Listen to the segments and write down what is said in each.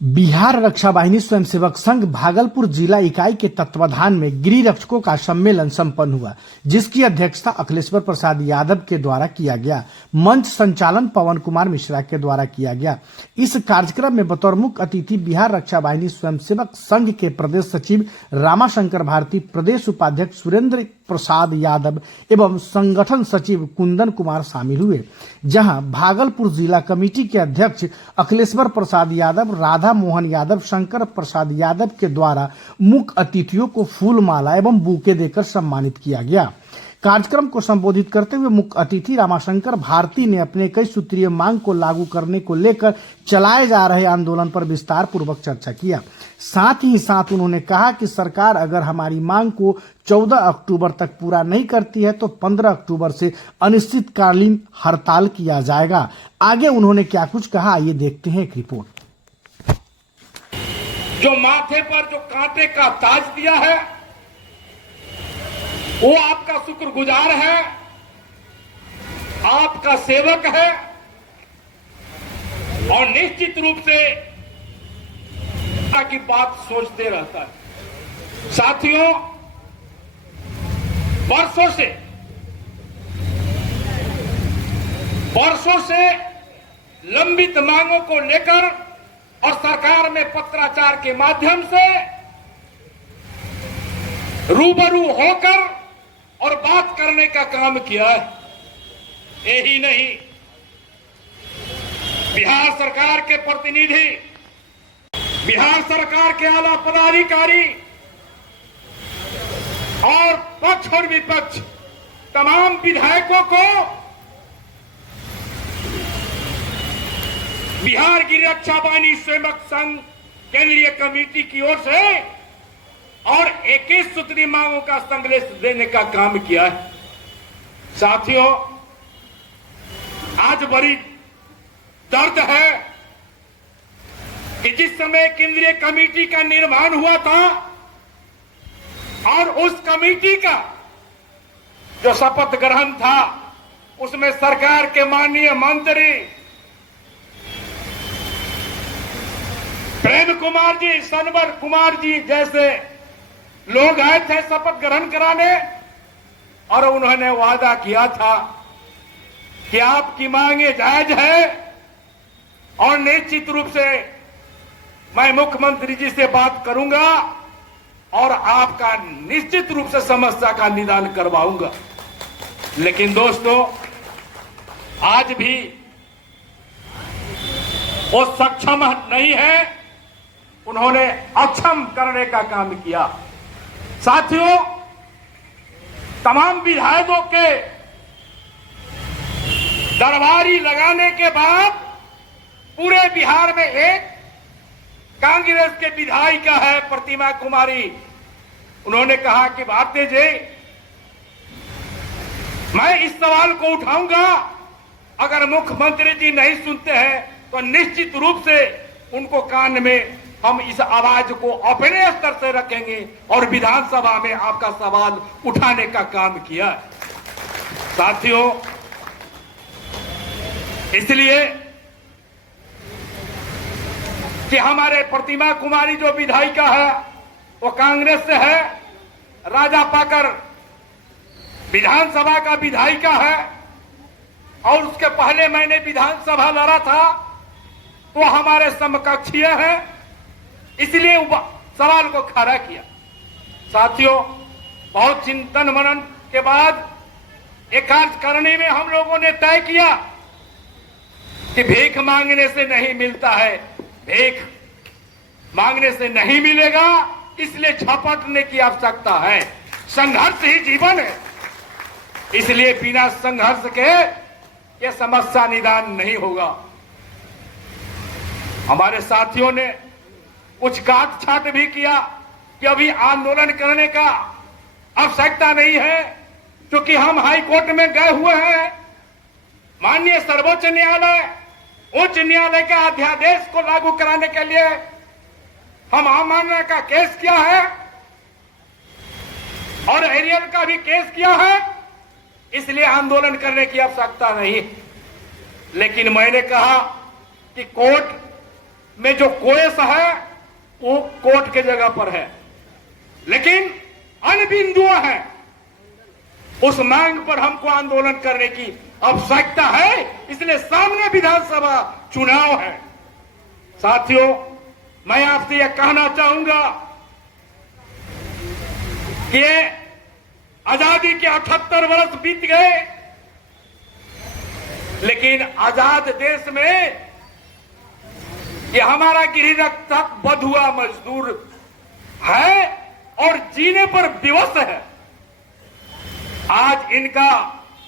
बिहार रक्षा वाहिनी स्वयंसेवक संघ भागलपुर जिला इकाई के तत्वाधान में गृह रक्षकों का सम्मेलन संपन्न हुआ, जिसकी अध्यक्षता अखिलेश्वर प्रसाद यादव के द्वारा किया गया। मंच संचालन पवन कुमार मिश्रा के द्वारा किया गया। इस कार्यक्रम में बतौर मुख्य अतिथि बिहार रक्षा वाहिनी स्वयंसेवक संघ के प्रदेश सचिव रामाशंकर भारती, प्रदेश उपाध्यक्ष सुरेंद्र प्रसाद यादव एवं संगठन सचिव कुंदन कुमार शामिल हुए, जहां भागलपुर जिला कमेटी के अध्यक्ष अखिलेश्वर प्रसाद यादव, राधा मोहन यादव, शंकर प्रसाद यादव के द्वारा मुख्य अतिथियों को फूल माला एवं बुके देकर सम्मानित किया गया। कार्यक्रम को संबोधित करते हुए मुख्य अतिथि रामाशंकर भारती ने अपने कई सूत्रीय मांग को लागू करने को लेकर चलाए जा रहे आंदोलन पर विस्तार पूर्वक चर्चा किया। साथ ही साथ उन्होंने कहा कि सरकार अगर हमारी मांग को 14 अक्टूबर तक पूरा नहीं करती है तो 15 अक्टूबर से अनिश्चितकालीन हड़ताल किया जाएगा। आगे उन्होंने क्या कुछ कहा, आइए देखते हैं एक रिपोर्ट। जो माथे पर जो कांटे का ताज दिया है वो आपका शुक्रगुजार है, आपका सेवक है और निश्चित रूप से की बात सोचते रहता है। साथियों, वर्षों से लंबित मांगों को लेकर और सरकार में पत्राचार के माध्यम से रूबरू होकर और बात करने का काम किया है। यही नहीं, बिहार सरकार के प्रतिनिधि, बिहार सरकार के आला पदाधिकारी और पक्ष और विपक्ष तमाम विधायकों को बिहार गृह रक्षा वाहिनी स्वयंसेवक संघ केंद्रीय कमेटी की ओर से और 21 सूत्री मांगों का संदेश देने का काम किया है। साथियों, आज बड़ी दर्द है कि जिस समय केंद्रीय कमेटी का निर्माण हुआ था और उस कमेटी का जो शपथ ग्रहण था उसमें सरकार के माननीय मंत्री प्रेम कुमार जी, सनवर कुमार जी जैसे लोग आए थे शपथ ग्रहण कराने और उन्होंने वादा किया था कि आपकी मांगे जायज है और निश्चित रूप से मैं मुख्यमंत्री जी से बात करूंगा और आपका निश्चित रूप से समस्या का निदान करवाऊंगा। लेकिन दोस्तों, आज भी वो सक्षम नहीं है, उन्होंने अक्षम करने का काम किया। साथियों, तमाम विधायकों के दरबारी लगाने के बाद पूरे बिहार में एक कांग्रेस के विधायिका है प्रतिमा कुमारी, उन्होंने कहा कि भारती जी, मैं इस सवाल को उठाऊंगा, अगर मुख्यमंत्री जी नहीं सुनते हैं तो निश्चित रूप से उनको कान में हम इस आवाज को अपने स्तर से रखेंगे और विधानसभा में आपका सवाल उठाने का काम किया। साथियों, इसलिए कि हमारे प्रतिमा कुमारी जो विधायिका है वो कांग्रेस से है, राजा पाकर विधानसभा का विधायिका है और उसके पहले मैंने विधानसभा लड़ा था, वो हमारे समकक्षीय है, इसलिए सवाल को खड़ा किया। साथियों, बहुत चिंतन मनन के बाद एक कार्यकारिणी में हम लोगों ने तय किया कि भीख मांगने से नहीं मिलता है, भीख मांगने से नहीं मिलेगा, इसलिए झपटने की आवश्यकता है। संघर्ष ही जीवन है, इसलिए बिना संघर्ष के ये समस्या निदान नहीं होगा। हमारे साथियों ने कुछ काट छाट भी किया कि अभी आंदोलन करने का आवश्यकता नहीं है, क्योंकि हम हाई कोर्ट में गए हुए हैं। माननीय सर्वोच्च न्यायालय, उच्च न्यायालय के अध्यादेश को लागू कराने के लिए हम अवमानना का केस किया है और एरियल का भी केस किया है, इसलिए आंदोलन करने की आवश्यकता नहीं। लेकिन मैंने कहा कि कोर्ट में जो कोयस है वो कोर्ट के जगह पर है, लेकिन अन्य बिंदुओं हैं। उस मांग पर हमको आंदोलन करने की आवश्यकता है, इसलिए सामने विधानसभा चुनाव है। साथियों, मैं आपसे यह कहना चाहूंगा कि आजादी के 78 वर्ष बीत गए, लेकिन आजाद देश में ये हमारा गिरिरक्षक बंधुआ मजदूर है और जीने पर विवश है। आज इनका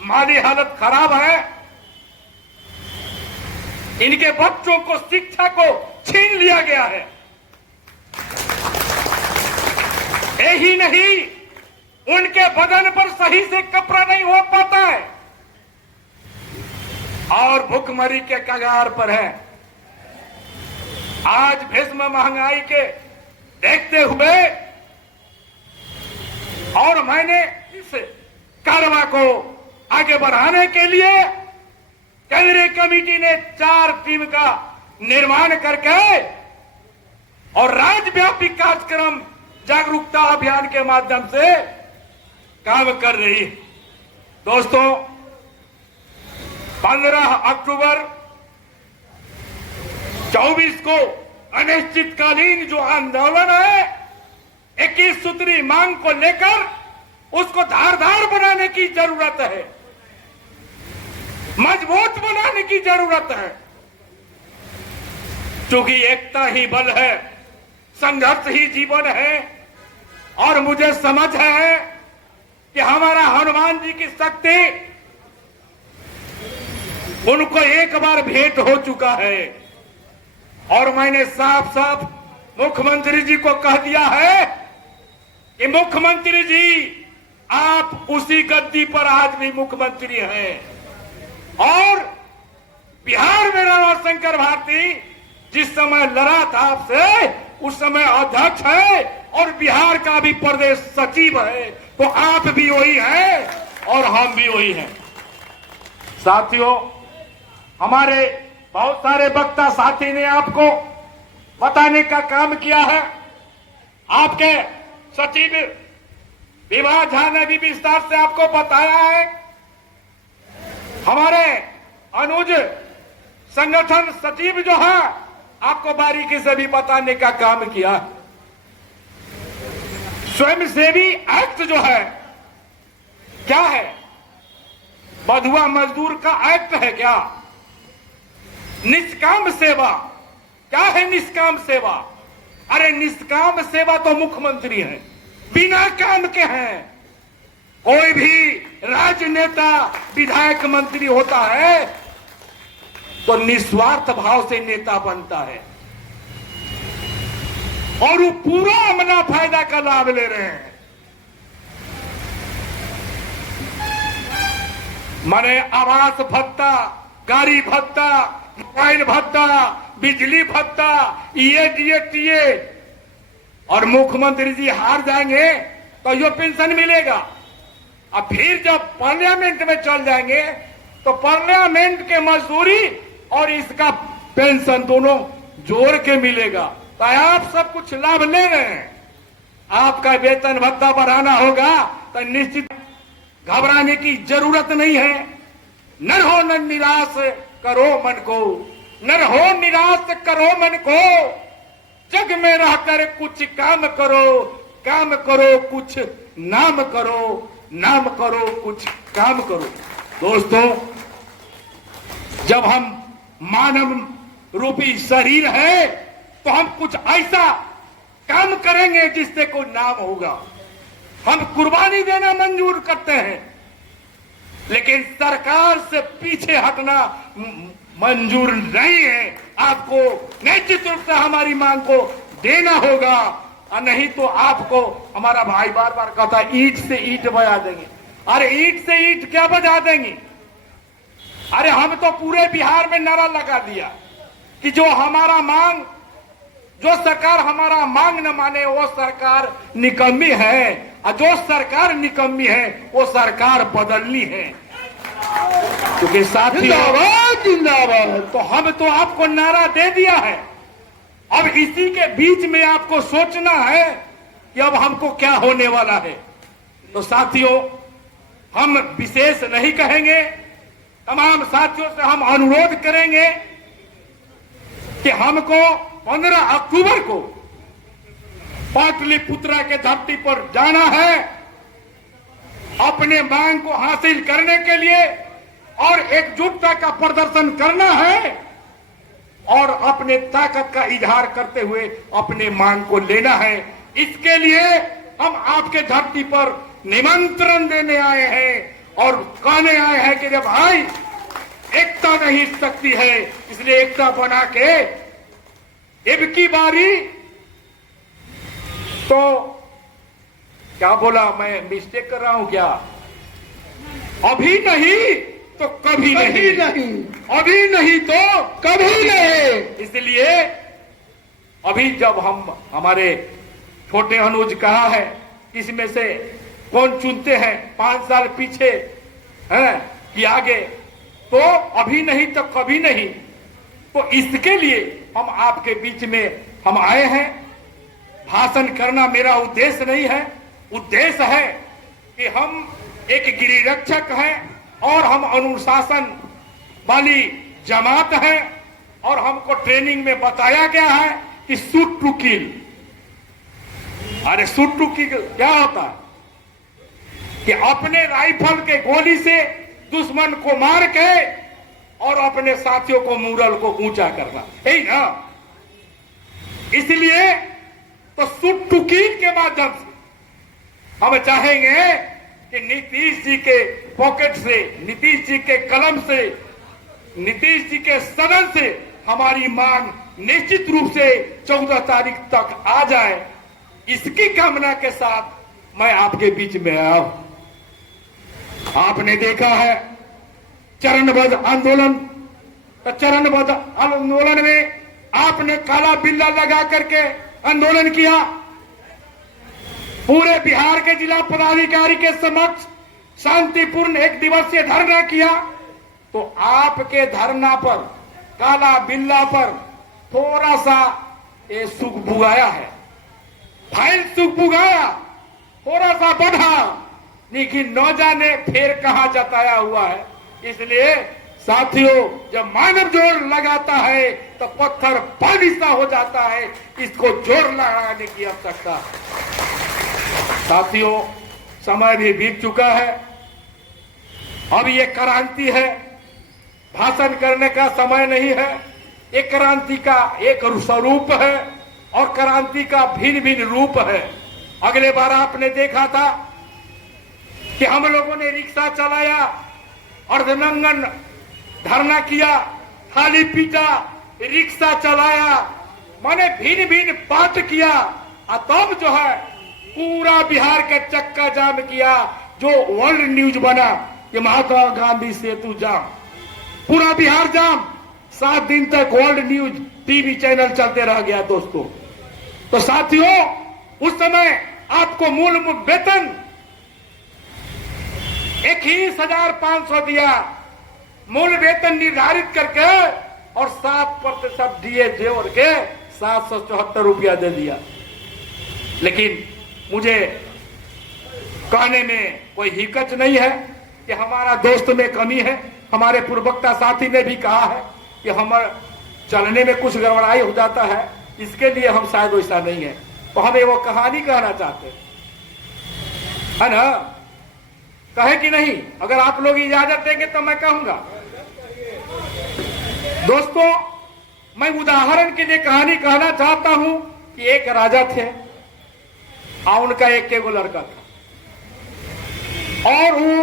माली हालत खराब है, इनके बच्चों को शिक्षा को छीन लिया गया है। यही नहीं, उनके बदन पर सही से कपड़ा नहीं हो पाता है और भूखमरी के कगार पर है। आज भीष्म महंगाई के देखते हुए और मैंने इस कार्रवाई को आगे बढ़ाने के लिए केंद्रीय कमेटी ने 4 टीम का निर्माण करके और राज्यव्यापी कार्यक्रम जागरूकता अभियान के माध्यम से काम कर रही है। दोस्तों, 15 अक्टूबर 24 को अनिश्चितकालीन जो आंदोलन है 21 सूत्री मांग को लेकर उसको धारदार बनाने की जरूरत है, मजबूत बनाने की जरूरत है, क्योंकि एकता ही बल है, संघर्ष ही जीवन है। और मुझे समझ है कि हमारा हनुमान जी की शक्ति उनको एक बार भेंट हो चुका है और मैंने साफ साफ मुख्यमंत्री जी को कह दिया है कि मुख्यमंत्री जी, आप उसी गद्दी पर आज भी मुख्यमंत्री हैं और बिहार में रमाशंकर भारती जिस समय लड़ा था आपसे, उस समय अध्यक्ष है और बिहार का भी प्रदेश सचिव है, तो आप भी वही हैं और हम भी वही हैं। साथियों, हमारे बहुत सारे वक्ता साथी ने आपको बताने का काम किया है। आपके सचिव विभा झा ने भी विस्तार से आपको बताया है। हमारे अनुज संगठन सचिव जो है आपको बारीकी से भी बताने का काम किया। स्वयंसेवी एक्ट जो है क्या है? बंधुआ मजदूर का एक्ट है क्या? निष्काम सेवा क्या है? निष्काम सेवा, अरे निष्काम सेवा तो मुख्यमंत्री हैं, बिना काम के हैं। कोई भी राजनेता विधायक मंत्री होता है तो निस्वार्थ भाव से नेता बनता है और वो पूरा अपना फायदा का लाभ ले रहे हैं। माने आवास भत्ता, गाड़ी भत्ता, मोबाइल भत्ता, बिजली भत्ता, ये और मुख्यमंत्री जी हार जाएंगे तो यो पेंशन मिलेगा। अब फिर जब पार्लियामेंट में चल जाएंगे तो पार्लियामेंट के मजदूरी और इसका पेंशन दोनों जोड़ के मिलेगा। तो आप सब कुछ लाभ ले रहे हैं। आपका वेतन भत्ता बढ़ाना होगा तो निश्चित घबराने की जरूरत नहीं है। न हो न निराश करो मन को, न हो निराश करो मन को, जग में रहकर कुछ काम करो कुछ नाम करो, नाम करो कुछ काम करो। दोस्तों, जब हम मानव रूपी शरीर है तो हम कुछ ऐसा काम करेंगे जिससे कोई नाम होगा। हम कुर्बानी देना मंजूर करते हैं, लेकिन सरकार से पीछे हटना मंजूर नहीं है। आपको निश्चित रूप से हमारी मांग को देना होगा, और नहीं तो आपको हमारा भाई बार बार कहता है ईंट से ईंट बजा देंगे। अरे ईंट से ईंट क्या बजा देंगे? अरे हम तो पूरे बिहार में नारा लगा दिया कि जो सरकार हमारा मांग न माने वो सरकार निकम्मी है, और जो सरकार निकम्मी है वो सरकार बदलनी है। क्योंकि साथियों, जिंदाबाद, तो हम तो आपको नारा दे दिया है इसी के बीच में आपको सोचना है कि अब हमको क्या होने वाला है। तो साथियों, हम विशेष नहीं कहेंगे, तमाम साथियों से हम अनुरोध करेंगे कि हमको 15 अक्टूबर को पाटलिपुत्रा के धरती पर जाना है, अपने मांग को हासिल करने के लिए और एकजुटता का प्रदर्शन करना है और अपने ताकत का इजहार करते हुए अपने मांग को लेना है। इसके लिए हम आपके धरती पर निमंत्रण देने आए हैं और कहने आए हैं कि जब भाई एकता नहीं सकती है, इसलिए एकता बना के अब की बारी तो क्या बोला, मैं मिस्टेक कर रहा हूं क्या? अभी नहीं तो कभी नहीं, अभी नहीं तो कभी नहीं। इसलिए अभी जब हम हमारे छोटे अनुज कहा है इसमें से कौन चुनते हैं 5 साल पीछे हैं कि आगे, तो अभी नहीं तो कभी नहीं। तो इसके लिए हम आपके बीच में हम आए हैं। भाषण करना मेरा उद्देश्य नहीं है, उद्देश्य है कि हम एक गिरिरक्षक हैं और हम अनुशासन वाली जमात है और हमको ट्रेनिंग में बताया गया है कि शूट टू किल। अरे शूट टू किल क्या होता है कि अपने राइफल के गोली से दुश्मन को मार के और अपने साथियों को मुरल को ऊंचा करना, यही ना। इसलिए तो शूट टू किल के माध्यम से हम चाहेंगे कि नीतीश जी के पॉकेट से, नीतीश जी के कलम से, नीतीश जी के सदन से हमारी मांग निश्चित रूप से 14 तारीख तक आ जाए। इसकी कामना के साथ मैं आपके बीच में आया हूं। आपने देखा है चरणबद्ध आंदोलन, तो चरणबद्ध आंदोलन में आपने काला बिल्ला लगा करके आंदोलन किया, पूरे बिहार के जिला पदाधिकारी के समक्ष शांतिपूर्ण 1 दिवसीय धरना किया। तो आपके धरना पर, काला बिल्ला पर थोड़ा सा ये सुख बुगाया है, फाइल सुख बुगाया, थोड़ा सा बढ़ा, लेकिन न जाने फिर कहां जताया हुआ है। इसलिए साथियों, जब मानव जोर लगाता है तो पत्थर पानी सा हो जाता है, इसको जोर लगाने की आवश्यकता। साथियों, समय भी बीत चुका है, अब ये क्रांति है, भाषण करने का समय नहीं है। एक क्रांति का एक स्वरूप है और क्रांति का भिन्न भिन्न रूप है। अगले बार आपने देखा था कि हम लोगों ने रिक्शा चलाया, अर्धनंगन धरना किया, थाली पीटा, रिक्शा चलाया, माने भिन्न भिन्न बात किया, और तब जो है पूरा बिहार का चक्का जाम किया, जो वर्ल्ड न्यूज बना कि महात्मा गांधी सेतु जाम, पूरा बिहार जाम। 7 दिन तक वर्ल्ड न्यूज टीवी चैनल चलते रह गया दोस्तों। तो साथियों, उस समय आपको मूल वेतन 21,500 दिया, मूल वेतन निर्धारित करके, और 7% डीए जोड़ के 774 रुपया दे दिया। लेकिन मुझे कहने में कोई हिचक नहीं है कि हमारा दोस्त में कमी है। हमारे पूर्ववक्ता साथी ने भी कहा है कि हमारे चलने में कुछ गड़बड़ाई हो जाता है, इसके लिए हम शायद वैसा नहीं है। तो हमें वो कहानी कहना चाहते हैं, है ना? कहे कि नहीं? अगर आप लोग इजाजत देंगे तो मैं कहूंगा। दोस्तों, मैं उदाहरण के लिए कहानी कहना चाहता हूं कि एक राजा थे और उनका एक लड़का था, और वो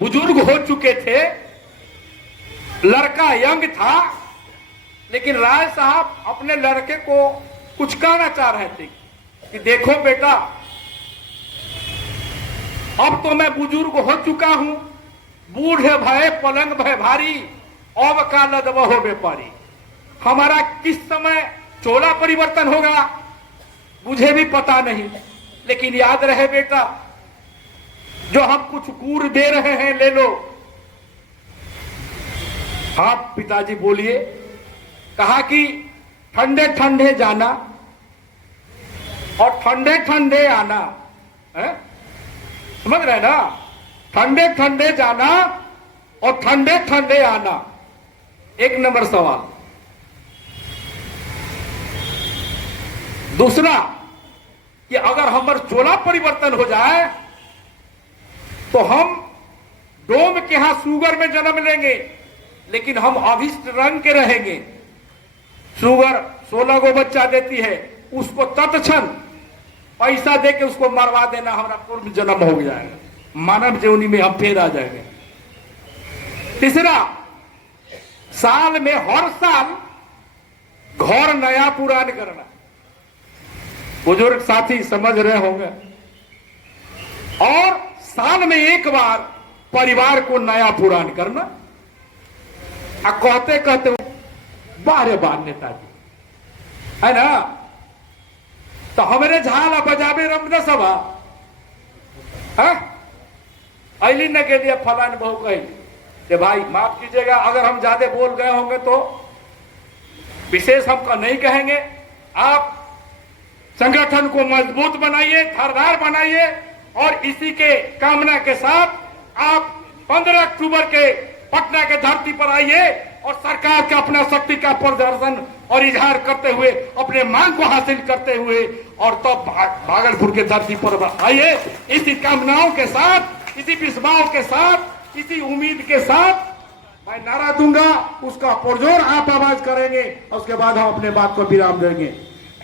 बुजुर्ग हो चुके थे। लड़का यंग था, लेकिन राय साहब अपने लड़के को कुछ कहना चाह रहे थे कि देखो बेटा, अब तो मैं बुजुर्ग हो चुका हूं, बूढ़े भय पलंग भय भारी, अब का लदब हो व्यापारी। हमारा किस समय चोला परिवर्तन होगा मुझे भी पता नहीं, लेकिन याद रहे बेटा, जो हम कुछ गुड़ दे रहे हैं ले लो। हाँ पिताजी बोलिए। कहा कि ठंडे ठंडे जाना और ठंडे ठंडे आना है? समझ रहे ना? ठंडे ठंडे जाना और ठंडे ठंडे आना। एक नंबर सवाल। दूसरा कि अगर हमारा चोला परिवर्तन हो जाए तो हम डोम के यहां सुगर में जन्म लेंगे, लेकिन हम अभिष्ट रंग के रहेंगे। सुगर 16 गो बच्चा देती है, उसको तत्क्षण पैसा दे के उसको मरवा देना, हमारा पूर्व जन्म हो जाएगा, मानव जीवनी में हम फिर आ जाएंगे। तीसरा, साल में हर साल घर नया पुरान करना। बुजुर्ग साथी समझ रहे होंगे। और साल में एक बार परिवार को नया पुरान करना। कहते कहते बारे बार नेताजी है ना, तो हमारे झाला बजाबे रमदा सभा अली न के लिए फलान बहु कही कि भाई माफ कीजिएगा अगर हम ज्यादा बोल गए होंगे तो विशेष हमको नहीं कहेंगे। आप संगठन को मजबूत बनाइए, धारदार बनाइए और इसी के कामना के साथ आप 15 अक्टूबर के पटना के धरती पर आइए और सरकार के अपना शक्ति का प्रदर्शन और इजहार करते हुए अपने मांग को हासिल करते हुए और तब भागलपुर के धरती पर आइए। इसी कामनाओं के साथ, इसी विश्वास के साथ, इसी उम्मीद के साथ मैं नारा दूंगा, उसका पुरजोर आप आवाज करेंगे और उसके बाद हम अपने बात को विराम देंगे।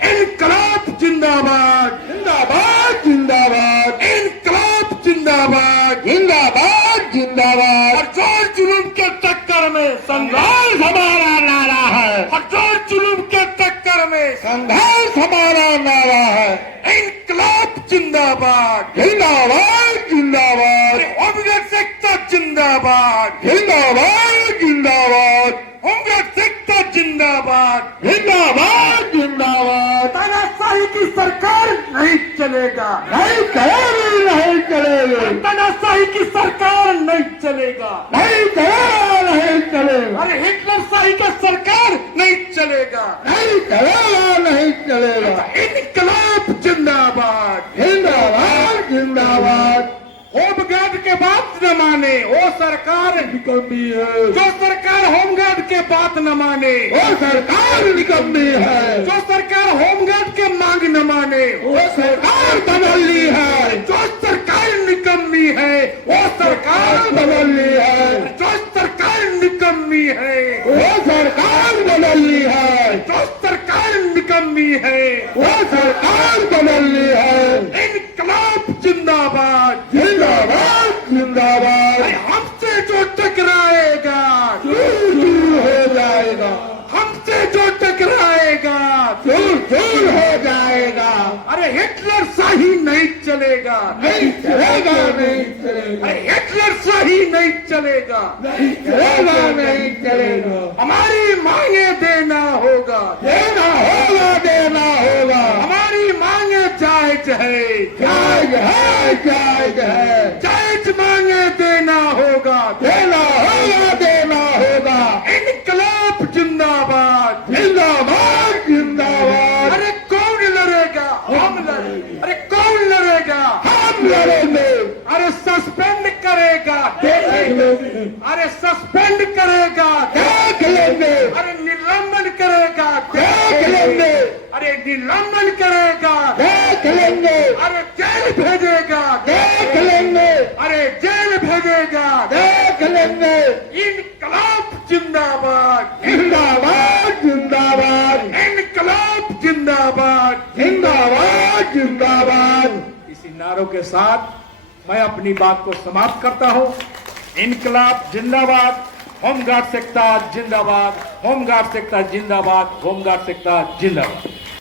इनकलाब जिंदाबाद, जिंदाबाद, जिंदाबाद, इनकलाब जिंदाबाद, जिंदाबाद, जिंदाबाद। और जोर जुलूम के टक्कर में संघर्ष हमारा नारा है, और जोर जुलूम के टक्कर में संघर्ष हमारा नारा है। इनकलाब जिंदाबाद, जिंदाबाद, जिंदाबाद, होमगार्ड सेक्टर जिंदाबाद, जिंदाबाद, जिंदाबाद, होमगार्ड सेक्टर जिंदाबाद, जिंदाबाद, जिंदाबाद। तानाशाही की सरकार नहीं चलेगा, नहीं चलेगा, नहीं चलेगा। तानाशाही की सरकार नहीं चलेगा, नहीं चलेगा, नहीं चलेगा। अरे हिटलर शाही का सरकार नहीं चलेगा, नहीं चलेगा, नहीं चलेगा। इनकलाब जिंदाबाद, जिंदाबाद, जिंदाबाद। होमगार्ड के बात न माने वो सरकार निकम्मी है, जो सरकार होमगार्ड के बात न माने वो सरकार निकम्मी है, जो सरकार होमगार्ड के मांग न माने वो सरकार बदलनी है, जो सरकार निकम्मी है वो सरकार बदलनी है, जो सरकार निकम्मी है वो सरकार बदलनी है, जो सरकार निकम्मी है वो सरकार बदलनी है। इनकलाब जिंदाबाद, जिंदाबाद, जिंदाबाद। हमसे जो टकराएगा दूर दूर हो जाएगा, हमसे जो टकराएगा दूर दूर हो जाएगा। अरे हिटलर शाही नहीं चलेगा, नहीं चलेगा, नहीं चलेगा। अरे हिटलर शाही नहीं चलेगा, नहीं चलेगा, नहीं चलेगा। हमारी मांगे देना होगा, देना होगा, देना होगा। हमारी मांगे जायज है, जायज है, जायज है। जायज मांगे देना होगा, देना होगा, देना होगा। इनकलाब जिंदाबाद, जिंदाबाद, जिंदाबाद। अरे कौन लड़ेगा? हम लड़ेंगे। अरे कौन लड़ेगा? हम लड़ेंगे। अरे सस्पेंड करेगा, देख लेंगे। अरे सस्पेंड करेगा, देख लेंगे। अरे निलंबन करेगा, देख लेंगे। अरे निलंबन करेगा, देख लेंगे। अरे जेल भेजेगा, देख लेंगे। अरे जेल भेजेगा, देख लेंगे। इनकलाब जिंदाबाद, जिंदाबाद, जिंदाबाद। इनकलाब जिंदाबाद, जिंदाबाद, जिंदाबाद। इसी नारों के साथ मैं अपनी बात को समाप्त करता हूं। इनकलाब जिंदाबाद, होमगार्ड सेक्टर जिंदाबाद, होमगार्ड सेक्टर जिंदाबाद, होमगार्ड सेक्टर जिंदाबाद।